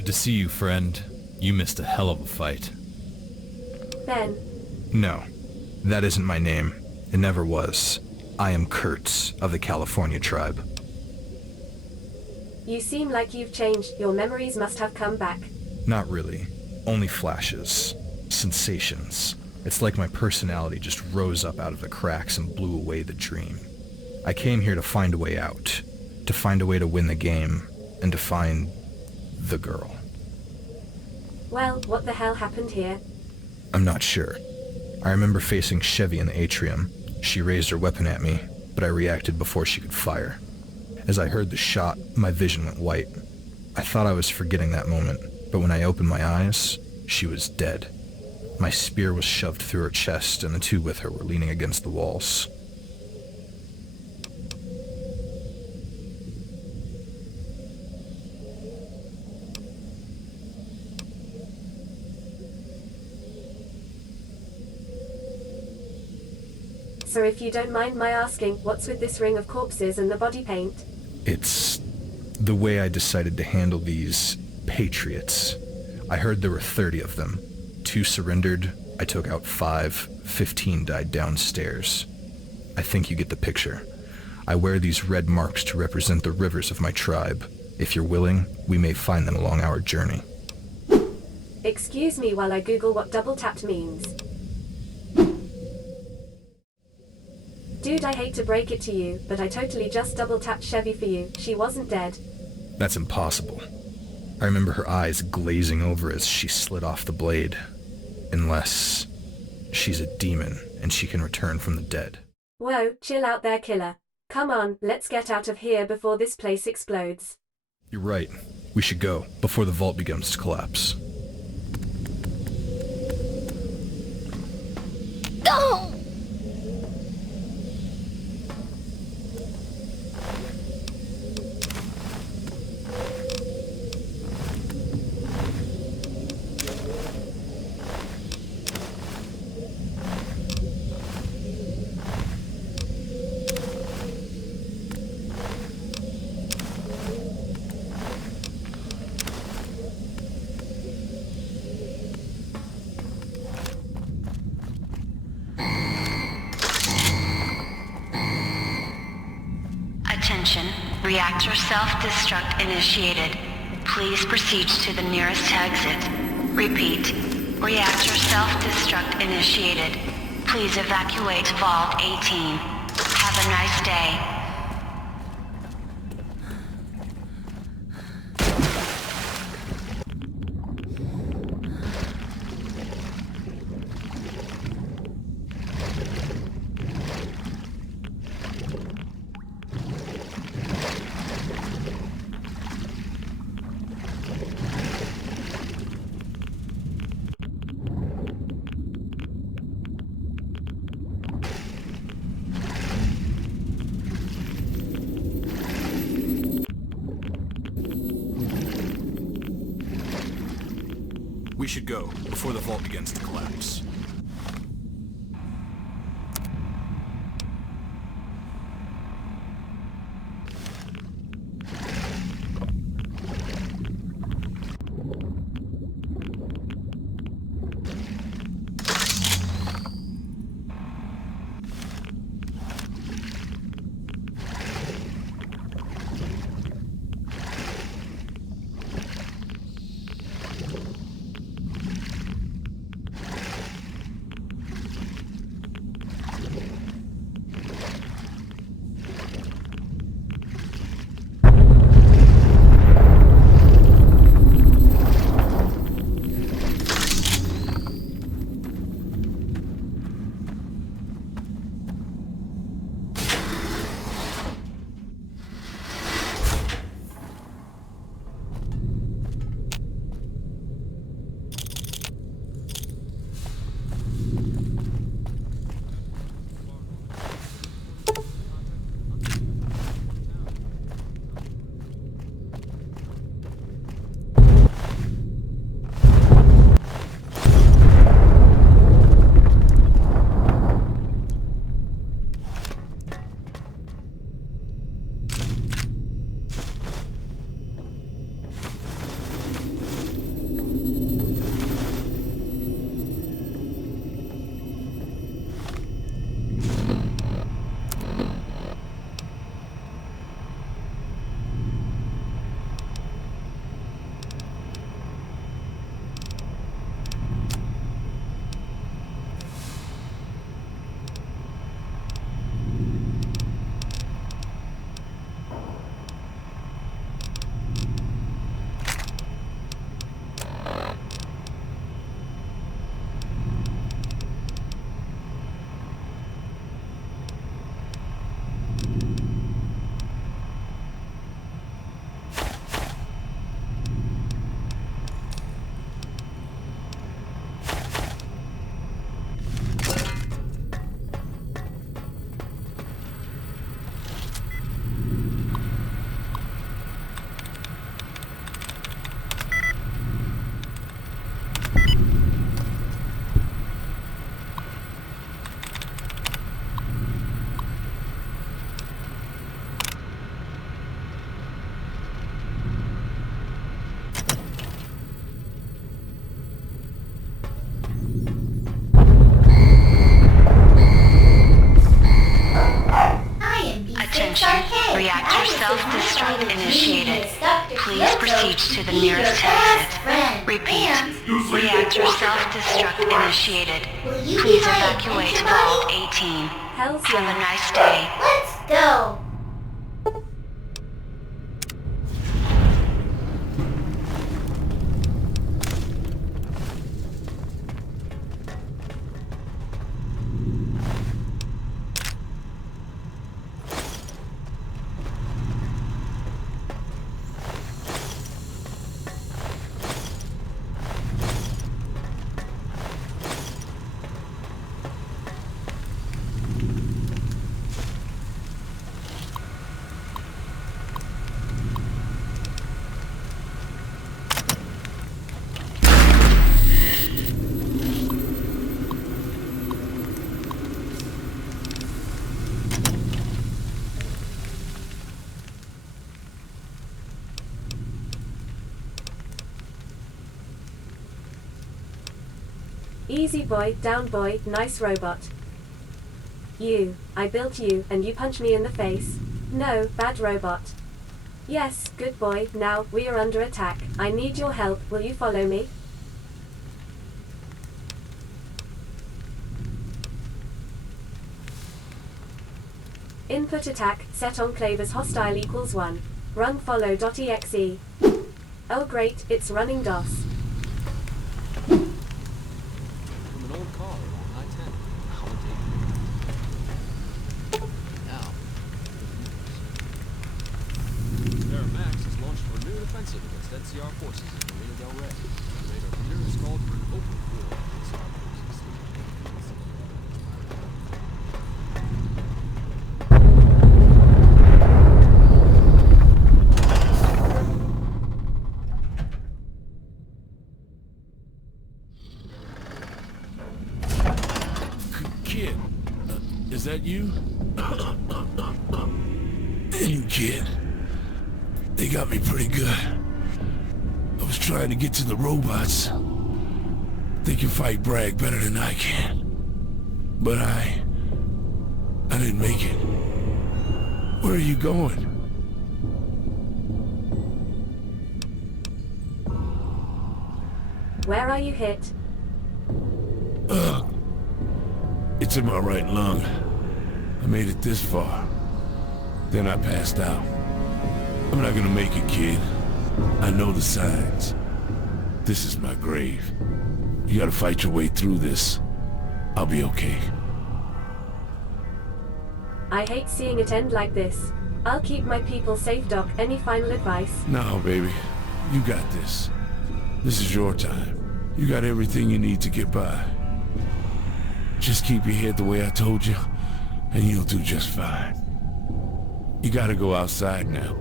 Good to see you, friend. You missed a hell of a fight. Ben. No, that isn't my name. It never was. I am Kurtz of the California tribe. You seem like you've changed. Your memories must have come back. Not really. Only flashes. Sensations. It's like my personality just rose up out of the cracks and blew away the dream. I came here to find a way out. To find a way to win the game. And to find the girl. Well, what the hell happened here? I'm not sure. I remember facing Chevy in the atrium. She raised her weapon at me, but I reacted before she could fire. As I heard the shot, my vision went white. I thought I was forgetting that moment, but when I opened my eyes, she was dead. My spear was shoved through her chest, and the two with her were leaning against the walls. So if you don't mind my asking, what's with this ring of corpses and the body paint? It's the way I decided to handle these patriots. I heard there were 30 of them. 2 surrendered, I took out 5, 15 died downstairs. I think you get the picture. I wear these red marks to represent the rivers of my tribe. If you're willing, we may find them along our journey. Excuse me while I Google what double tapped means. Dude, I hate to break it to you, but I totally just double tapped Chevy for you. She wasn't dead. That's impossible. I remember her eyes glazing over as she slid off the blade. Unless she's a demon and she can return from the dead. Whoa, chill out there, killer. Come on, let's get out of here before this place explodes. You're right. We should go before the vault begins to collapse. Go! Attention, reactor self-destruct initiated. Please proceed to the nearest exit. Repeat, reactor self-destruct initiated. Please evacuate Vault 18. Have a nice day. We should go before the vault begins to collapse. proceeds to the nearest exit. Repeat. Reactor self-destruct initiated. Please evacuate Vault 18. Hells Have a yeah. nice day. Let's go. Easy boy, down boy, nice robot. You, I built you, and you punch me in the face. No, bad robot. Yes, good boy, now, we are under attack. I need your help, will you follow me? Input attack, set enclave as hostile equals 1. Run follow.exe. Oh great, it's running DOS. From an old car along I-10. Now, Terramax has launched a renewed offensive against NCR forces in Marina del Rey. The radar leader has called for an open war against our forces. Kid, is that you? Hey, kid. They got me pretty good. I was trying to get to the robots. They can fight Bragg better than I can. But I didn't make it. Where are you going? Where are you hit? It's in my right lung. I made it this far. Then I passed out. I'm not gonna make it, kid. I know the signs. This is my grave. You gotta fight your way through this. I'll be okay. I hate seeing it end like this. I'll keep my people safe, Doc. Any final advice? No, baby. You got this. This is your time. You got everything you need to get by. Just keep your head the way I told you, and you'll do just fine. You gotta go outside now.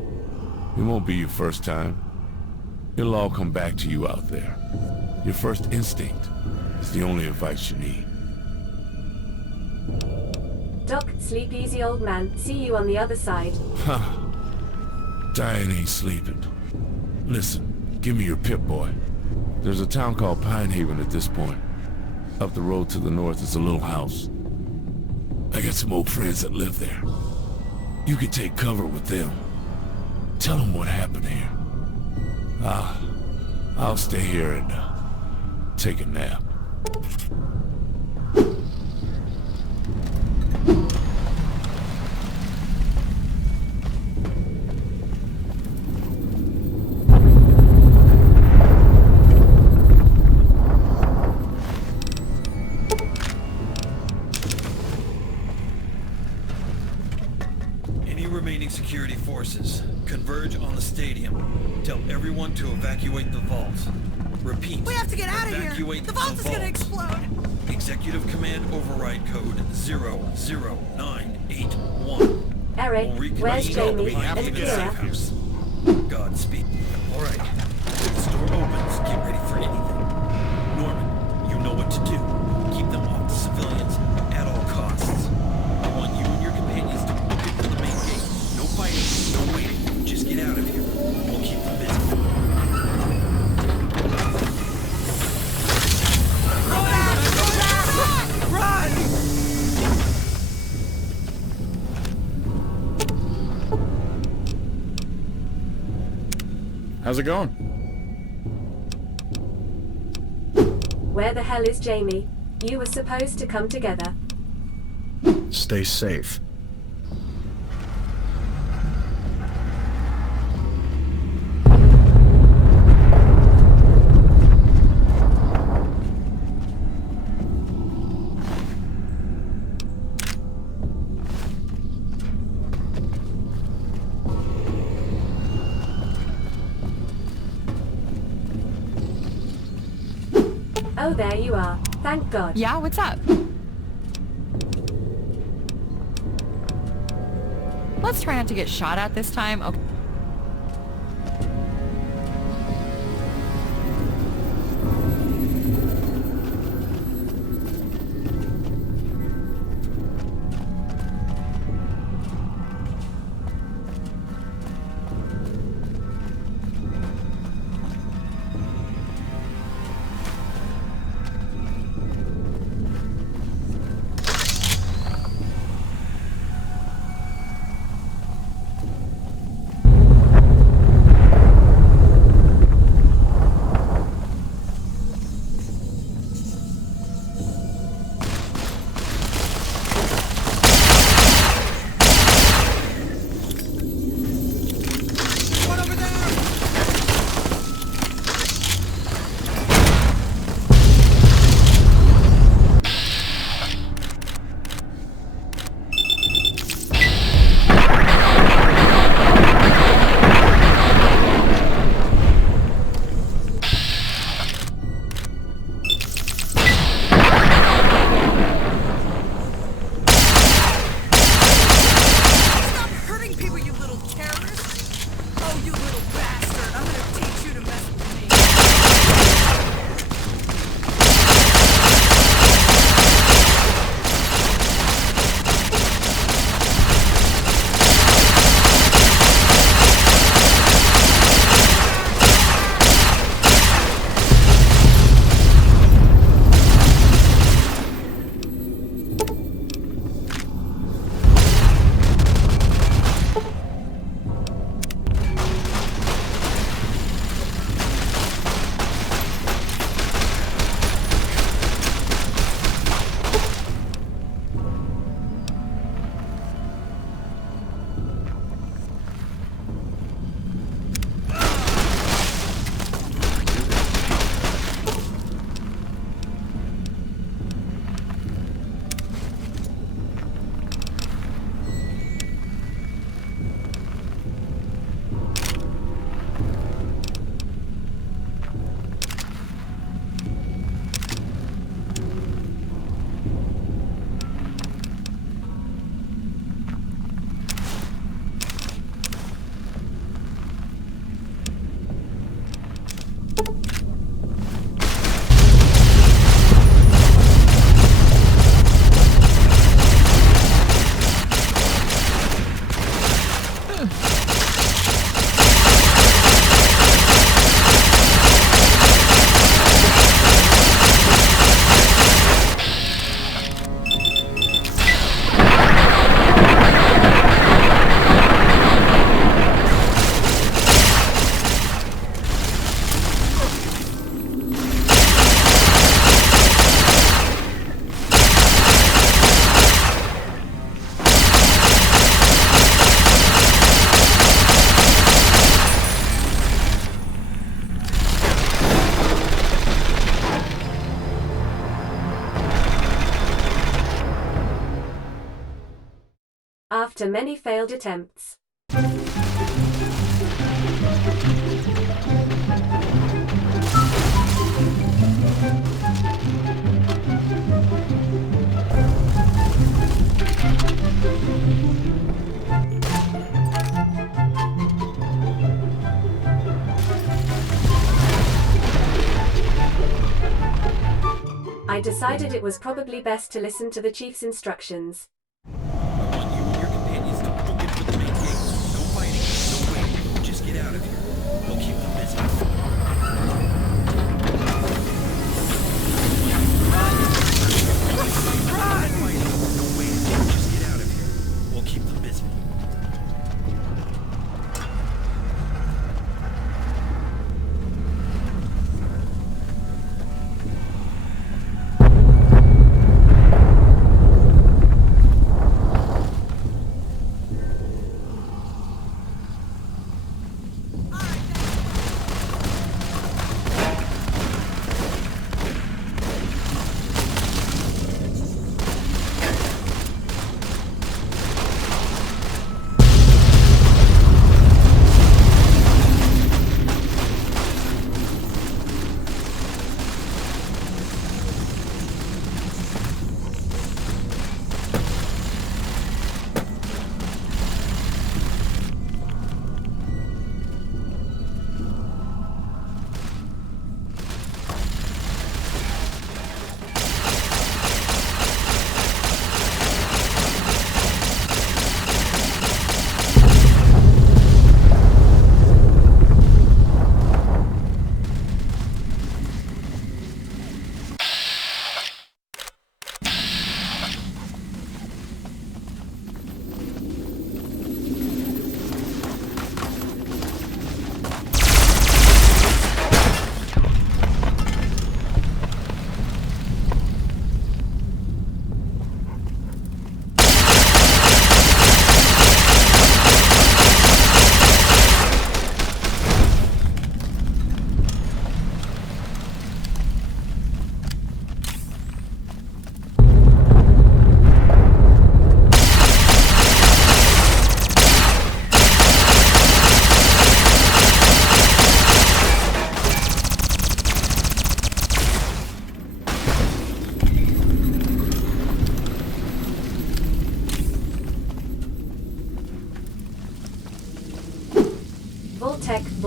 It won't be your first time. It'll all come back to you out there. Your first instinct is the only advice you need. Doc, sleep easy, old man. See you on the other side. Huh. Dying ain't sleeping. Listen, give me your PipBoy. There's a town called Pine Haven at this point. Up the road to the north is a little house. I got some old friends that live there. You can take cover with them. Tell them what happened here. I'll stay here and take a nap. Remaining security forces, converge on the stadium. Tell everyone to evacuate the vault. Repeat. We have to get out of here! Evacuate The vault is gonna vault. explode! Executive Command Override Code 00981. Eric, We'll where's reconvene Jamie at and the Kira? safe house. Godspeed. All right. If the store opens, get ready for anything. Norman, you know what to do. Keep them off the civilians at all costs. I want you and your companions to book it to the main gate. No fighting, no waiting. Just get out of here. We'll keep them busy. Run! How's it going? Where the hell is Jamie? You were supposed to come together. Stay safe. Oh, there you are. Thank God. Yeah, what's up? Let's try not to get shot at this time. Okay. After many failed attempts. I decided it was probably best to listen to the chief's instructions. I want you and your companions to book it for the main gate. No fighting, no waiting. Just get out of here. We'll keep them busy. Run! No fighting, no waiting. Just get out of here. We'll keep them busy.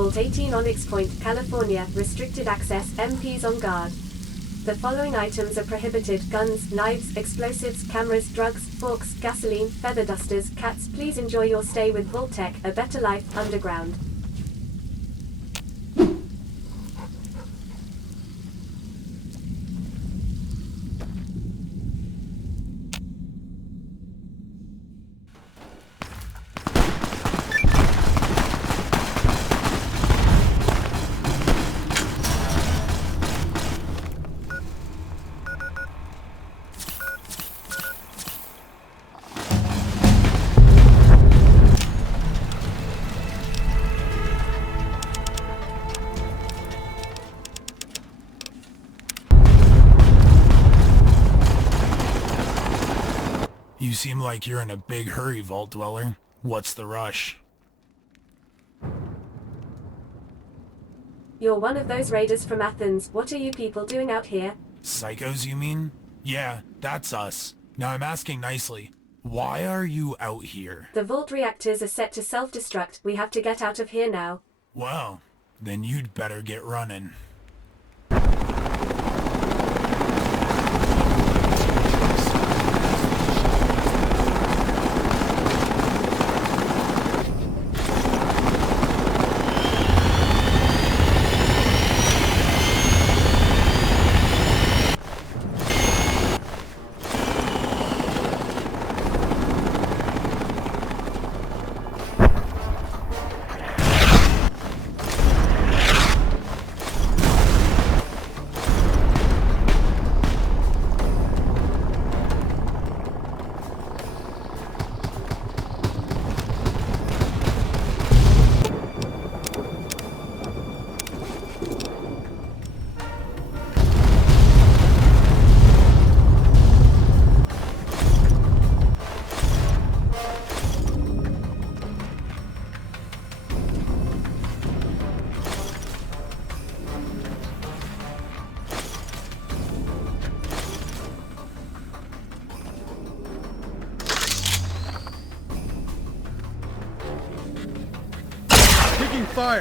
Vault 18 Onyx Point, California. Restricted access. MPs on guard. The following items are prohibited: guns, knives, explosives, cameras, drugs, forks, gasoline, feather dusters, cats. Please enjoy your stay with Vault Tech, a better life underground. You seem like you're in a big hurry, Vault Dweller. What's the rush? You're one of those raiders from Athens. What are you people doing out here? Psychos, you mean? Yeah, that's us. Now I'm asking nicely, why are you out here? The vault reactors are set to self-destruct. We have to get out of here now. Well, then you'd better get running. Taking fire!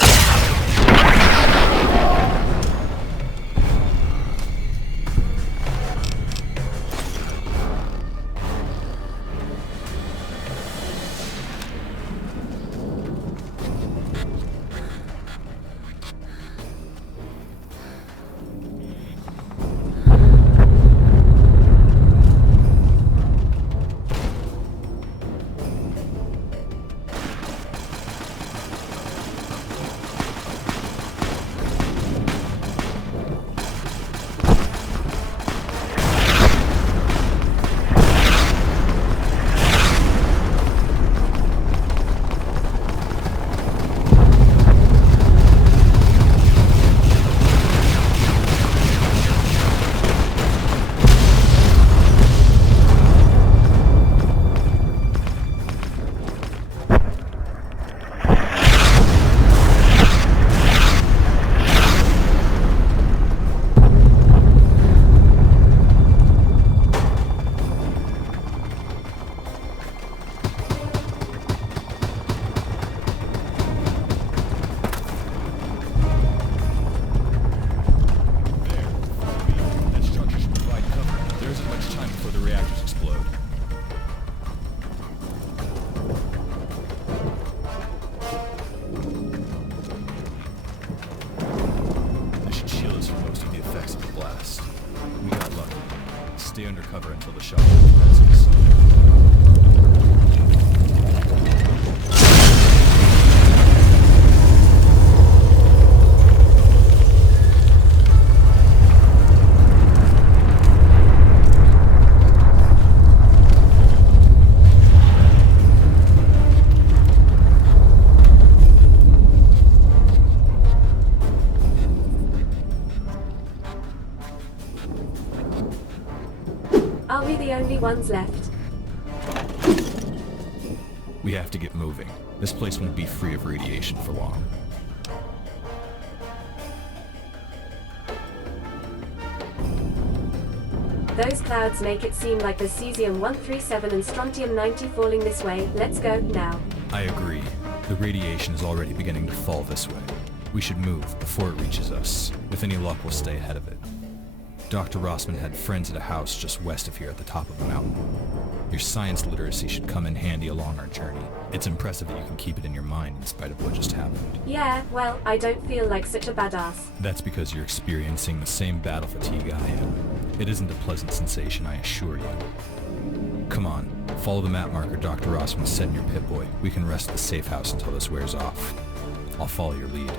Stay under cover until the shot commences. Are we the only ones left? We have to get moving. This place won't be free of radiation for long. Those clouds make it seem like there's cesium-137 and strontium-90 falling this way. Let's go, now. I agree. The radiation is already beginning to fall this way. We should move before it reaches us. With any luck, we'll stay ahead of it. Dr. Rossman had friends at a house just west of here at the top of a mountain. Your science literacy should come in handy along our journey. It's impressive that you can keep it in your mind in spite of what just happened. Yeah, well, I don't feel like such a badass. That's because you're experiencing the same battle fatigue I am. It isn't a pleasant sensation, I assure you. Come on, follow the map marker Dr. Rossman set in your PipBoy. We can rest at the safe house until this wears off. I'll follow your lead.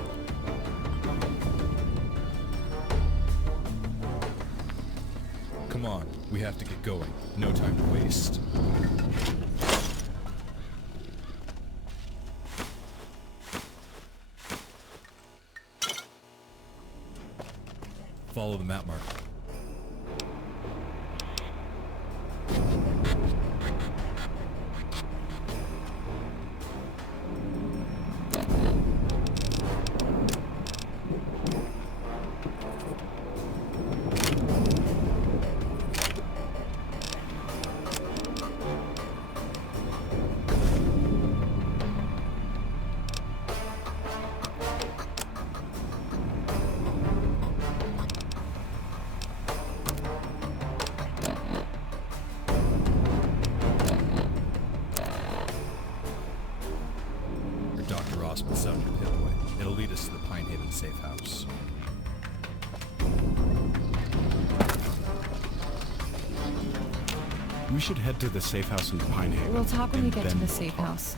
Come on, we have to get going. No time to waste. Follow the map marker. Dr. Rossman set up your PipBoy. It'll lead us to the Pine Haven safe house. We should head to the safe house in Pine Haven. We'll talk when we and get to then the safe house.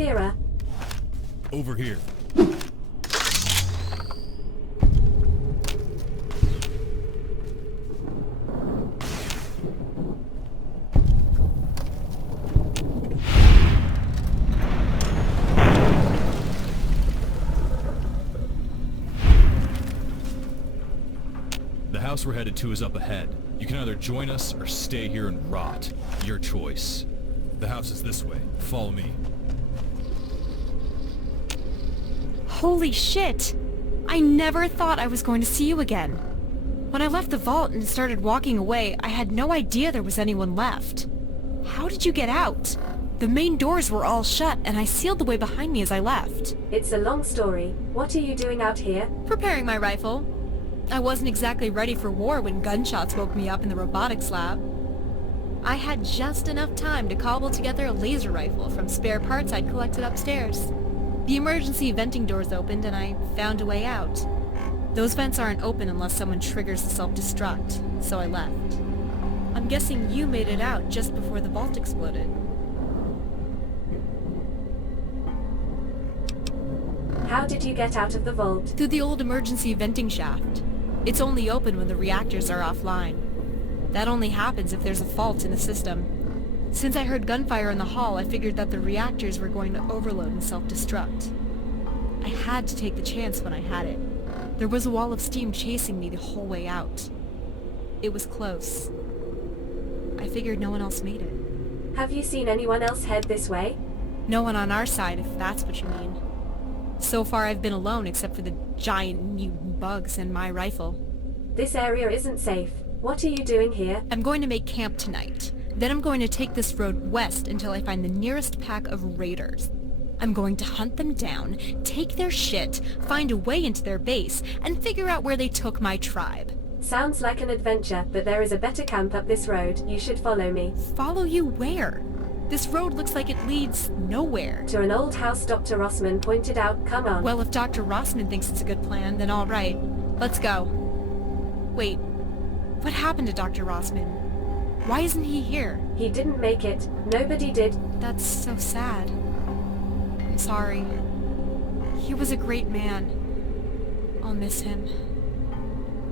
Kira. Over here. The house we're headed to is up ahead. You can either join us or stay here and rot. Your choice. The house is this way. Follow me. Holy shit! I never thought I was going to see you again. When I left the vault and started walking away, I had no idea there was anyone left. How did you get out? The main doors were all shut, and I sealed the way behind me as I left. It's a long story. What are you doing out here? Preparing my rifle. I wasn't exactly ready for war when gunshots woke me up in the robotics lab. I had just enough time to cobble together a laser rifle from spare parts I'd collected upstairs. The emergency venting doors opened and I found a way out. Those vents aren't open unless someone triggers the self-destruct, so I left. I'm guessing you made it out just before the vault exploded. How did you get out of the vault? Through the old emergency venting shaft. It's only open when the reactors are offline. That only happens if there's a fault in the system. Since I heard gunfire in the hall, I figured that the reactors were going to overload and self-destruct. I had to take the chance when I had it. There was a wall of steam chasing me the whole way out. It was close. I figured no one else made it. Have you seen anyone else head this way? No one on our side, if that's what you mean. So far I've been alone except for the giant mutant bugs and my rifle. This area isn't safe. What are you doing here? I'm going to make camp tonight. Then I'm going to take this road west until I find the nearest pack of raiders. I'm going to hunt them down, take their shit, find a way into their base, and figure out where they took my tribe. Sounds like an adventure, but there is a better camp up this road. You should follow me. Follow you where? This road looks like it leads nowhere. To an old house Dr. Rossman pointed out. Come on. Well, if Dr. Rossman thinks it's a good plan, then all right. Let's go. Wait, what happened to Dr. Rossman? Why isn't he here? He didn't make it. Nobody did. That's so sad. I'm sorry. He was a great man. I'll miss him.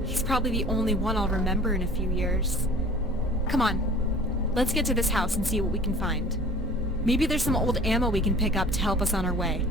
He's probably the only one I'll remember in a few years. Come on. Let's get to this house and see what we can find. Maybe there's some old ammo we can pick up to help us on our way.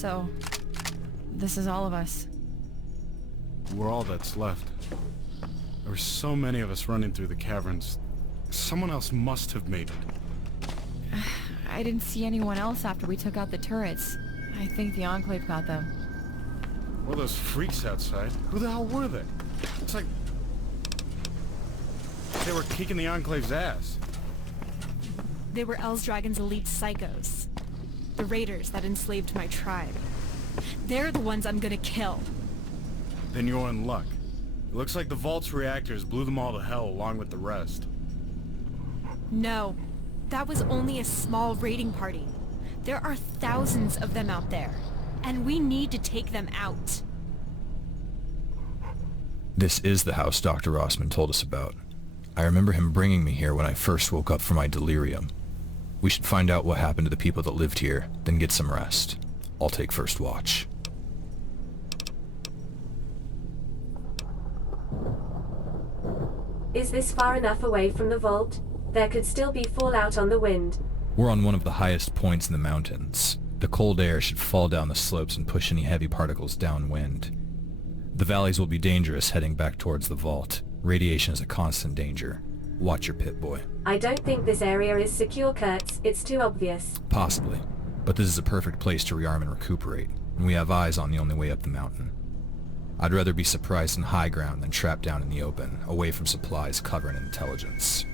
So, this is all of us. We're all that's left. There were so many of us running through the caverns. Someone else must have made it. I didn't see anyone else after we took out the turrets. I think the Enclave got them. Well, those freaks outside, who the hell were they? It's like they were kicking the Enclave's ass. They were Dragon's elite psychos. The raiders that enslaved my tribe. They're the ones I'm gonna kill. Then you're in luck. It looks like the Vault's reactors blew them all to hell along with the rest. No, that was only a small raiding party. There are thousands of them out there. and we need to take them out. This is the house Dr. Rossman told us about. I remember him bringing me here when I first woke up from my delirium. We should find out what happened to the people that lived here, then get some rest. I'll take first watch. Is this far enough away from the vault? There could still be fallout on the wind. We're on one of the highest points in the mountains. The cold air should fall down the slopes and push any heavy particles downwind. The valleys will be dangerous heading back towards the vault. Radiation is a constant danger. Watch your PipBoy. I don't think this area is secure, Kurtz. It's too obvious. Possibly, but this is a perfect place to rearm and recuperate, and we have eyes on the only way up the mountain. I'd rather be surprised in high ground than trapped down in the open, away from supplies, cover, and intelligence.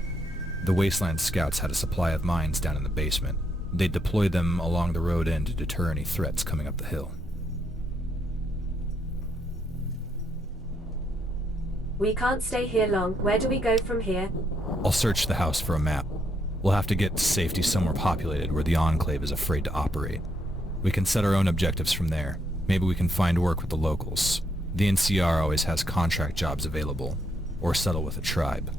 The Wasteland Scouts had a supply of mines down in the basement. They deployed them along the road end to deter any threats coming up the hill. We can't stay here long. Where do we go from here? I'll search the house for a map. We'll have to get to safety somewhere populated where the Enclave is afraid to operate. We can set our own objectives from there. Maybe we can find work with the locals. The NCR always has contract jobs available, or settle with a tribe.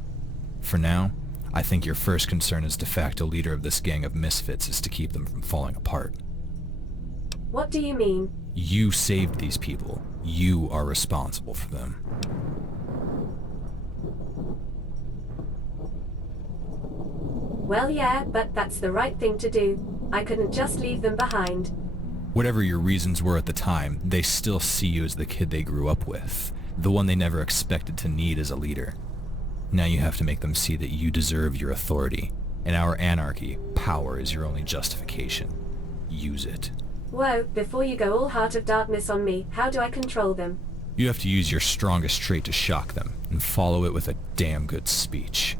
For now, I think your first concern as de facto leader of this gang of misfits is to keep them from falling apart. What do you mean? You saved these people. You are responsible for them. Well, yeah, but that's the right thing to do. I couldn't just leave them behind. Whatever your reasons were at the time, they still see you as the kid they grew up with, the one they never expected to need as a leader. Now you have to make them see that you deserve your authority. In our anarchy, power is your only justification. Use it. Whoa, before you go all Heart of Darkness on me, how do I control them? You have to use your strongest trait to shock them, and follow it with a damn good speech.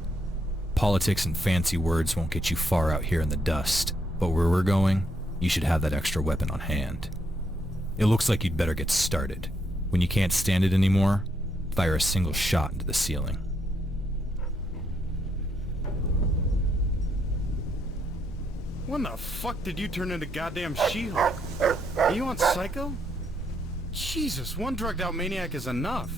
Politics and fancy words won't get you far out here in the dust, but where we're going, you should have that extra weapon on hand. It looks like you'd better get started. When you can't stand it anymore, fire a single shot into the ceiling. When the fuck did you turn into goddamn She-Hulk? Are you on Psycho? Jesus, one drugged out maniac is enough.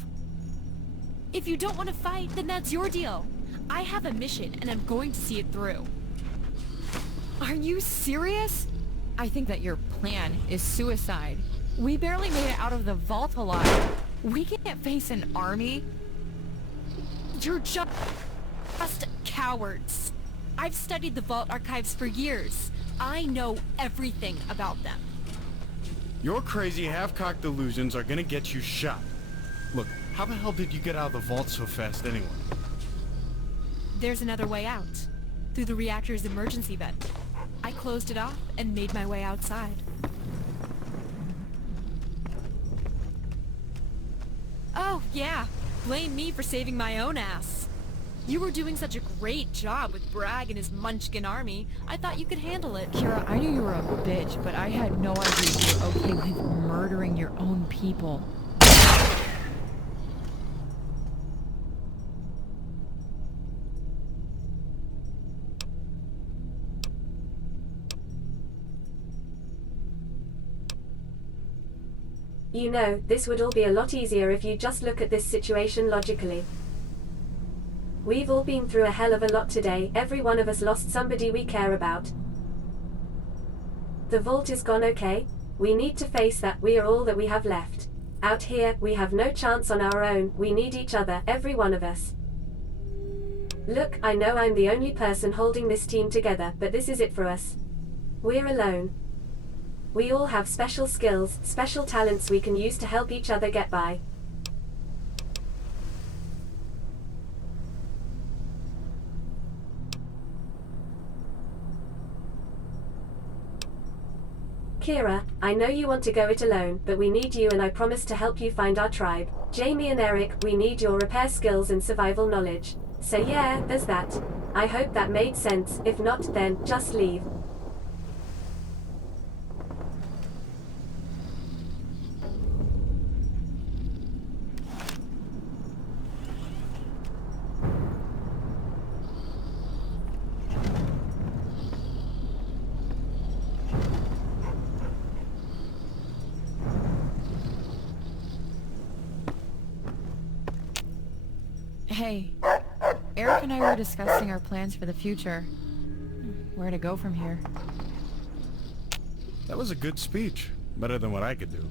If you don't want to fight, then that's your deal. I have a mission, and I'm going to see it through. Are you serious? I think that your plan is suicide. We barely made it out of the vault alive. We can't face an army. You're just cowards. I've studied the vault archives for years. I know everything about them. Your crazy half-cocked delusions are gonna get you shot. Look, how the hell did you get out of the vault so fast anyway? There's another way out. Through the reactor's emergency vent. I closed it off and made my way outside. Oh, yeah. Blame me for saving my own ass. You were doing such a great job with Bragg and his Munchkin army. I thought you could handle it. Kira, I knew you were a bitch, but I had no idea you were okay with murdering your own people. You know, this would all be a lot easier if you just look at this situation logically. We've all been through a hell of a lot today. Every one of us lost somebody we care about. The vault is gone, okay? We need to face that. We are all that we have left. Out here, we have no chance on our own. We need each other, every one of us. Look, I know I'm the only person holding this team together, but this is it for us. We're alone. We all have special skills, special talents we can use to help each other get by. Kira, I know you want to go it alone, but we need you and I promise to help you find our tribe. Jamie and Eric, we need your repair skills and survival knowledge. So yeah, there's that. I hope that made sense. If not, then just leave. Hey, Eric and I were discussing our plans for the future. Where to go from here. That was a good speech. Better than what I could do.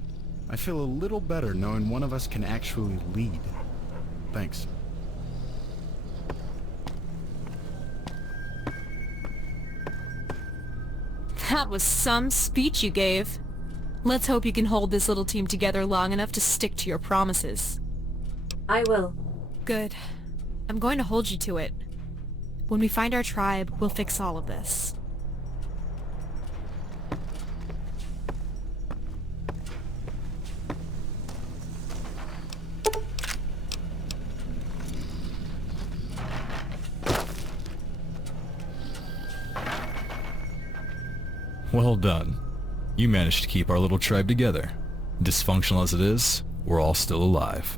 I feel a little better knowing one of us can actually lead. Thanks. That was some speech you gave. Let's hope you can hold this little team together long enough to stick to your promises. I will. Good. I'm going to hold you to it. When we find our tribe, we'll fix all of this. Well done. You managed to keep our little tribe together. Dysfunctional as it is, we're all still alive.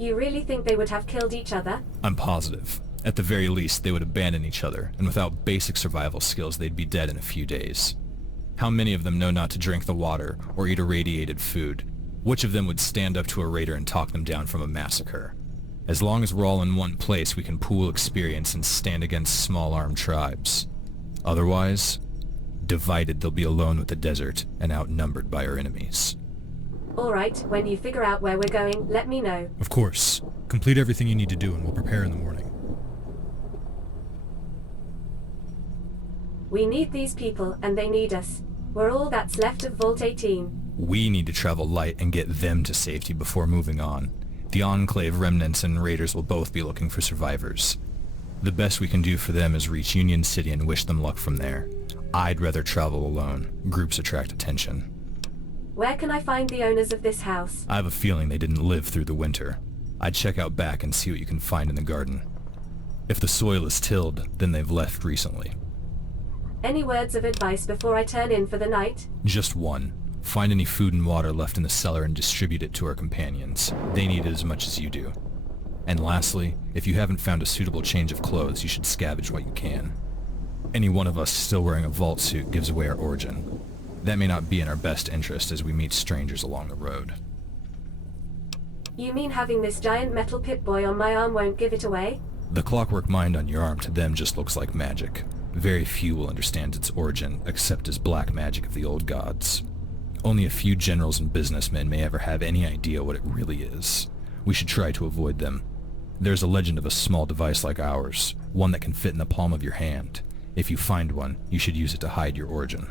You really think they would have killed each other? I'm positive. At the very least, they would abandon each other, and without basic survival skills, they'd be dead in a few days. How many of them know not to drink the water or eat irradiated food? Which of them would stand up to a raider and talk them down from a massacre? As long as we're all in one place, we can pool experience and stand against small armed tribes. Otherwise, divided they'll be alone with the desert and outnumbered by our enemies. Alright, when you figure out where we're going, let me know. Of course. Complete everything you need to do and we'll prepare in the morning. We need these people, and they need us. We're all that's left of Vault 18. We need to travel light and get them to safety before moving on. The Enclave remnants and raiders will both be looking for survivors. The best we can do for them is reach Union City and wish them luck from there. I'd rather travel alone. Groups attract attention. Where can I find the owners of this house? I have a feeling they didn't live through the winter. I'd check out back and see what you can find in the garden. If the soil is tilled, then they've left recently. Any words of advice before I turn in for the night? Just one. Find any food and water left in the cellar and distribute it to our companions. They need it as much as you do. And lastly, if you haven't found a suitable change of clothes, you should scavenge what you can. Any one of us still wearing a vault suit gives away our origin. That may not be in our best interest as we meet strangers along the road. You mean having this giant metal PipBoy on my arm won't give it away? The clockwork mind on your arm to them just looks like magic. Very few will understand its origin except as black magic of the old gods. Only a few generals and businessmen may ever have any idea what it really is. We should try to avoid them. There's a legend of a small device like ours, one that can fit in the palm of your hand. If you find one, you should use it to hide your origin.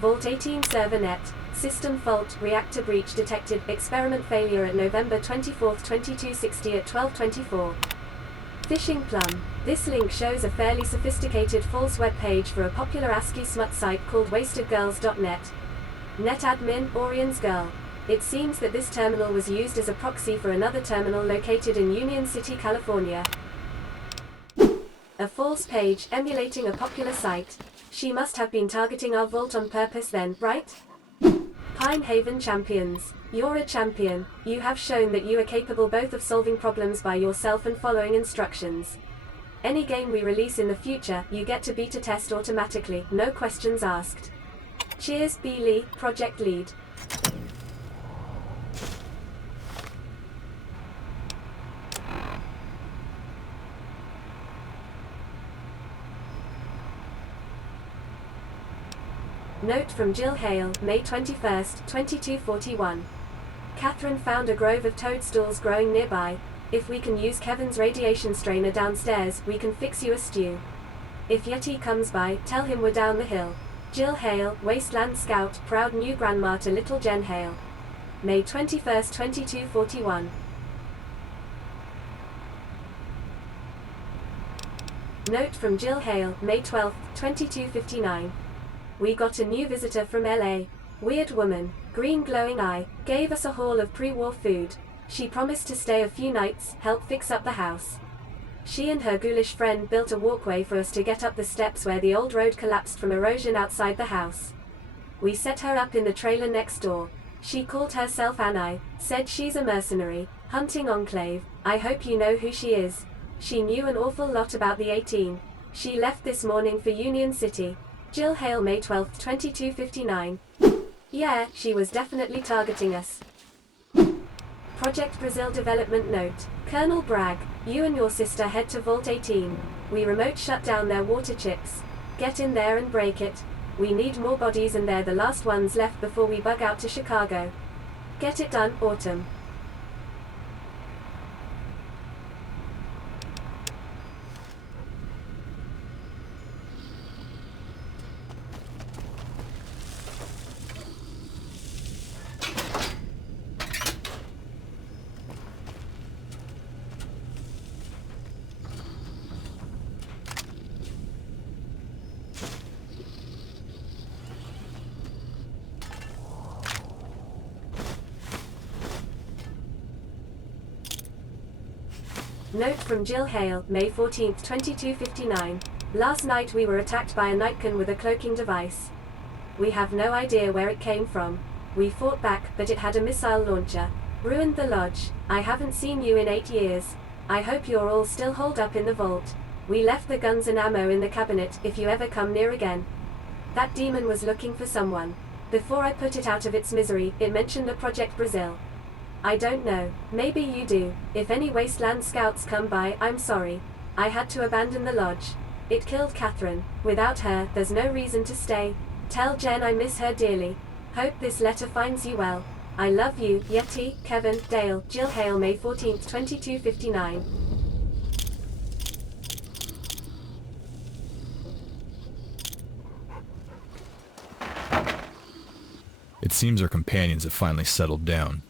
Vault 18 server net. System fault, reactor breach detected, experiment failure at November 24, 2260 at 12:24. Phishing plum. This link shows a fairly sophisticated false web page for a popular ASCII smut site called wastedgirls.net. NetAdmin, Orion's Girl. It seems that this terminal was used as a proxy for another terminal located in Union City, California. A false page emulating a popular site. She must have been targeting our vault on purpose then, right? Time Haven champions. You're a champion. You have shown that you are capable both of solving problems by yourself and following instructions. Any game we release in the future, you get to beta test automatically, no questions asked. Cheers, B. Lee, Project Lead. Note from Jill Hale, May 21st, 2241. Catherine found a grove of toadstools growing nearby. If we can use Kevin's radiation strainer downstairs, we can fix you a stew. If Yeti comes by, tell him we're down the hill. Jill Hale, Wasteland Scout, proud new grandma to little Jen Hale. May 21st, 2241. Note from Jill Hale, May 12th, 2259. We got a new visitor from LA. Weird woman, green glowing eye, gave us a haul of pre-war food. She promised to stay a few nights, help fix up the house. She and her ghoulish friend built a walkway for us to get up the steps where the old road collapsed from erosion outside the house. We set her up in the trailer next door. She called herself Anai, said she's a mercenary, hunting Enclave. I hope you know who she is. She knew an awful lot about the 18. She left this morning for Union City. Jill Hale, May 12th, 2259. Yeah, she was definitely targeting us. Project Brazil development note. Colonel Bragg, you and your sister head to Vault 18. We remote shut down their water chips. Get in there and break it. We need more bodies and they're the last ones left before we bug out to Chicago. Get it done, Autumn. Note from Jill Hale, May 14th, 2259. Last night we were attacked by a Nightkin with a cloaking device. We have no idea where it came from. We fought back, but it had a missile launcher. Ruined the lodge. I haven't seen you in 8 years. I hope you're all still holed up in the vault. We left the guns and ammo in the cabinet if you ever come near again. That demon was looking for someone. Before I put it out of its misery, it mentioned a Project Brazil. I don't know. Maybe you do. If any Wasteland Scouts come by, I'm sorry. I had to abandon the lodge. It killed Catherine. Without her, there's no reason to stay. Tell Jen I miss her dearly. Hope this letter finds you well. I love you, Yeti, Kevin, Dale, Jill Hale, May 14th, 2259. It seems our companions have finally settled down.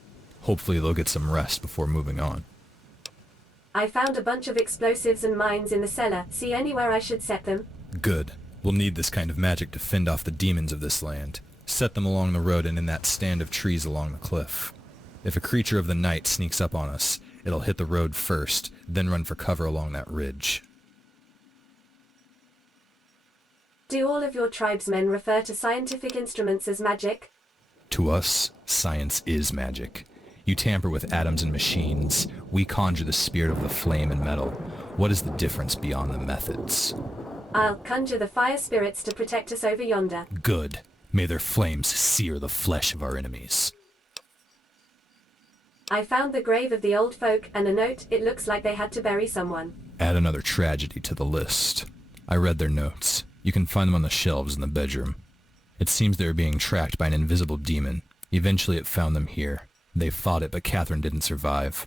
Hopefully they'll get some rest before moving on. I found a bunch of explosives and mines in the cellar. See anywhere I should set them? Good. We'll need this kind of magic to fend off the demons of this land. Set them along the road and in that stand of trees along the cliff. If a creature of the night sneaks up on us, it'll hit the road first, then run for cover along that ridge. Do all of your tribesmen refer to scientific instruments as magic? To us, science is magic. You tamper with atoms and machines. We conjure the spirit of the flame and metal. What is the difference beyond the methods? I'll conjure the fire spirits to protect us over yonder. Good. May their flames sear the flesh of our enemies. I found the grave of the old folk and a note. It looks like they had to bury someone. Add another tragedy to the list. I read their notes. You can find them on the shelves in the bedroom. It seems they were being tracked by an invisible demon. Eventually it found them here. They fought it, but Catherine didn't survive.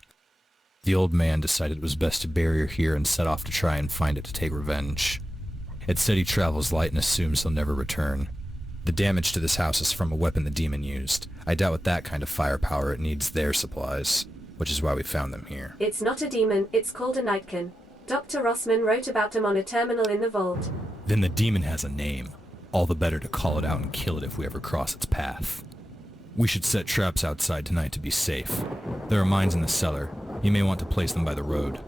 The old man decided it was best to bury her here and set off to try and find it to take revenge. It said he travels light and assumes he'll never return. The damage to this house is from a weapon the demon used. I doubt with that kind of firepower it needs their supplies, which is why we found them here. It's not a demon, it's called a Nightkin. Dr. Rossman wrote about him on a terminal in the vault. Then the demon has a name. All the better to call it out and kill it if we ever cross its path. We should set traps outside tonight to be safe. There are mines in the cellar. You may want to place them by the road.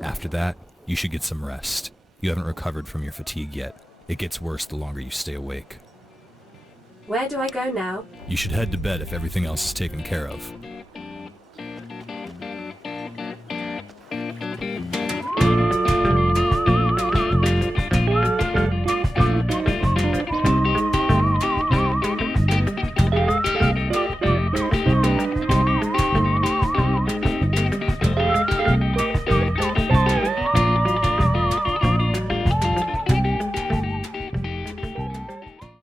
After that, you should get some rest. You haven't recovered from your fatigue yet. It gets worse the longer you stay awake. Where do I go now? You should head to bed if everything else is taken care of.